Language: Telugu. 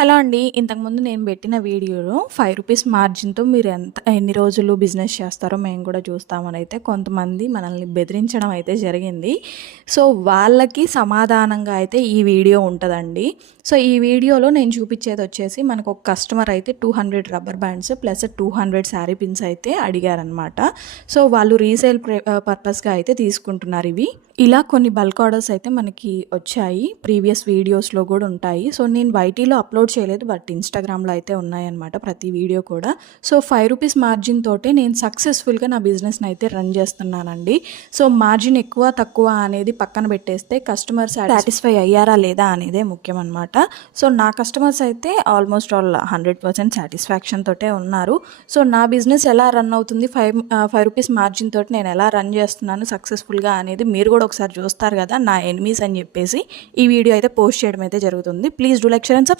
హలో అండి. ఇంతకుముందు నేను పెట్టిన వీడియోలో రూ. 5 మార్జిన్‌తో మీరు ఎన్ని రోజులు బిజినెస్ చేస్తారో మేము కూడా చూస్తామనైతే కొంతమంది మనల్ని బెదిరించడం అయితే జరిగింది. సో, వాళ్ళకి సమాధానంగా అయితే ఈ వీడియో ఉంటదండి. సో, ఈ వీడియోలో నేను చూపిచ్చేదొచ్చేసి మనకు ఒక కస్టమర్ అయితే 200 rubber bands plus 200 sari pins అయితే అడిగారనమాట. సో, వాళ్ళు రీసేల్ పర్పస్‌గా అయితే తీసుకుంటున్నారు ఇవి. ఇలా కొన్ని బల్క్ ఆర్డర్స్ అయితే మనకి వచ్చాయి. ప్రీవియస్ వీడియోస్‌లో కూడా ఉంటాయి. సో, నేను వైటీలో అప్లోడ్ చేయలేదు. బట్ ఇన్‌స్టాగ్రామ్‌లో అయితే ఉన్నాయన్నమాట ప్రతి వీడియో కూడా. సో, రూ. 5 మార్జిన్ తోటే నేను సక్సెస్‌ఫుల్‌గా నా బిజినెస్‌ని అయితే రన్ చేస్తున్నానండి. సో, మార్జిన్ ఎక్కువ తక్కువ అనేది పక్కన పెట్టేస్తే కస్టమర్ సాటిస్ఫై అయ్యారా లేదా అనేదే ముఖ్యమనమాట. సో, నా కస్టమర్స్ అయితే ఆల్మోస్ట్ ఆల్ 100% సాటిస్ఫాక్షన్ తోటే ఉన్నారు. సో, నా బిజినెస్ ఎలా రన్ అవుతుంది, రూ. 5 మార్జిన్ తోటి నేను ఎలా రన్ చేస్తున్నాను సక్సెస్ఫుల్‌గా అనేది మీరు కూడా ఒకసారి చూస్తారు కదా. నా ఎనిమీస్ అని చెప్పేసి ఈ వీడియో అయితే పోస్ట్ చేయడం అయితే జరుగుతుంది. Please do like, share and subscribe.